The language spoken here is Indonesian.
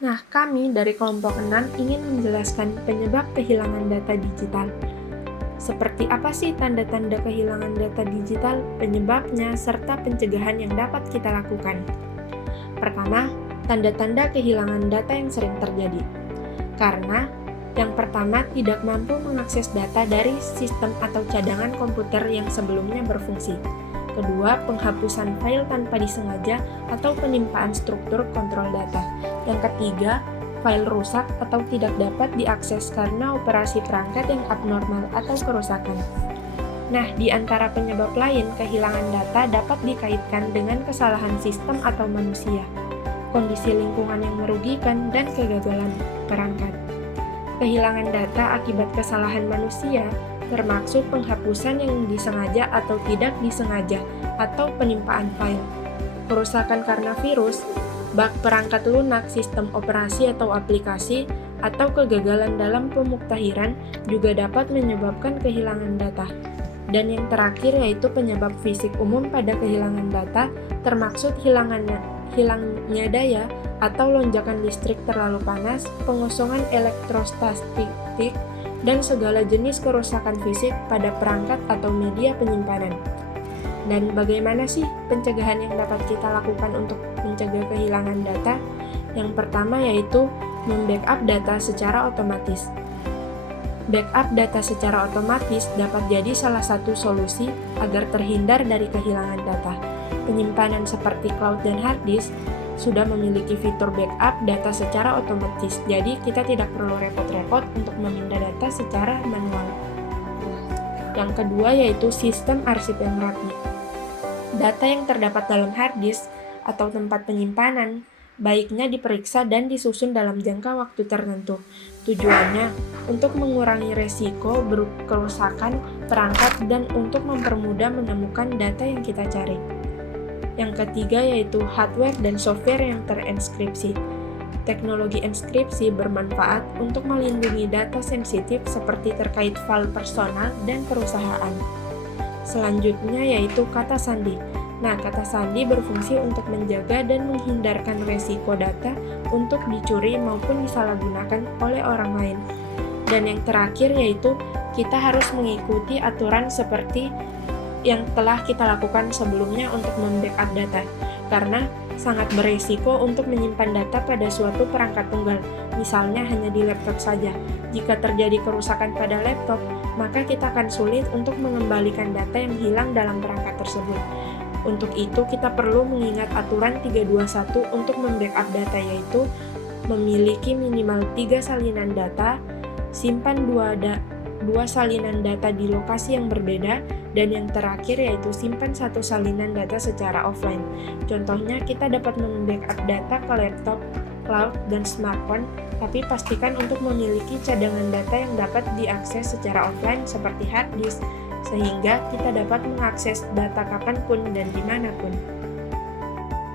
Nah, kami dari kelompok 6 ingin menjelaskan penyebab kehilangan data digital. Seperti apa sih tanda-tanda kehilangan data digital, penyebabnya, serta pencegahan yang dapat kita lakukan? Pertama, tanda-tanda kehilangan data yang sering terjadi. Karena yang pertama, tidak mampu mengakses data dari sistem atau cadangan komputer yang sebelumnya berfungsi. Kedua, penghapusan file tanpa disengaja atau penimpaan struktur kontrol data. Yang ketiga, file rusak atau tidak dapat diakses karena operasi perangkat yang abnormal atau kerusakan. Nah, di antara penyebab lain, kehilangan data dapat dikaitkan dengan kesalahan sistem atau manusia, kondisi lingkungan yang merugikan, dan kegagalan perangkat. Kehilangan data akibat kesalahan manusia termaksud penghapusan yang disengaja atau tidak disengaja, atau penimpaan file. Kerusakan karena virus, bug perangkat lunak, sistem operasi atau aplikasi, atau kegagalan dalam pemuktahiran juga dapat menyebabkan kehilangan data. Dan yang terakhir yaitu penyebab fisik umum pada kehilangan data, termaksud hilangnya daya atau lonjakan listrik terlalu panas, pengosongan elektrostatik, dan segala jenis kerusakan fisik pada perangkat atau media penyimpanan. Dan bagaimana sih pencegahan yang dapat kita lakukan untuk mencegah kehilangan data? Yang pertama yaitu membackup data secara otomatis. Backup data secara otomatis dapat jadi salah satu solusi agar terhindar dari kehilangan data. Penyimpanan seperti cloud dan hard disk sudah memiliki fitur backup data secara otomatis, jadi kita tidak perlu repot-repot untuk memindah data secara manual. Yang kedua yaitu sistem arsip yang rapi. Data yang terdapat dalam hard disk atau tempat penyimpanan baiknya diperiksa dan disusun dalam jangka waktu tertentu. Tujuannya untuk mengurangi resiko kerusakan perangkat dan untuk mempermudah menemukan data yang kita cari. Yang ketiga yaitu hardware dan software yang terenkripsi. Teknologi enkripsi bermanfaat untuk melindungi data sensitif seperti terkait file personal dan perusahaan. Selanjutnya yaitu kata sandi. Nah, kata sandi berfungsi untuk menjaga dan menghindarkan resiko data untuk dicuri maupun disalahgunakan oleh orang lain. Dan yang terakhir yaitu kita harus mengikuti aturan seperti yang telah kita lakukan sebelumnya untuk membackup data, karena sangat beresiko untuk menyimpan data pada suatu perangkat tunggal, misalnya hanya di laptop saja. Jika terjadi kerusakan pada laptop, maka kita akan sulit untuk mengembalikan data yang hilang dalam perangkat tersebut. Untuk itu, kita perlu mengingat aturan 321 untuk membackup data, yaitu memiliki minimal 3 salinan data, simpan 2 salinan data di lokasi yang berbeda, dan yang terakhir yaitu simpan 1 salinan data secara offline. Contohnya, kita dapat membackup data ke laptop, cloud, dan smartphone, tapi pastikan untuk memiliki cadangan data yang dapat diakses secara offline seperti hard disk, sehingga kita dapat mengakses data kapanpun dan dimanapun.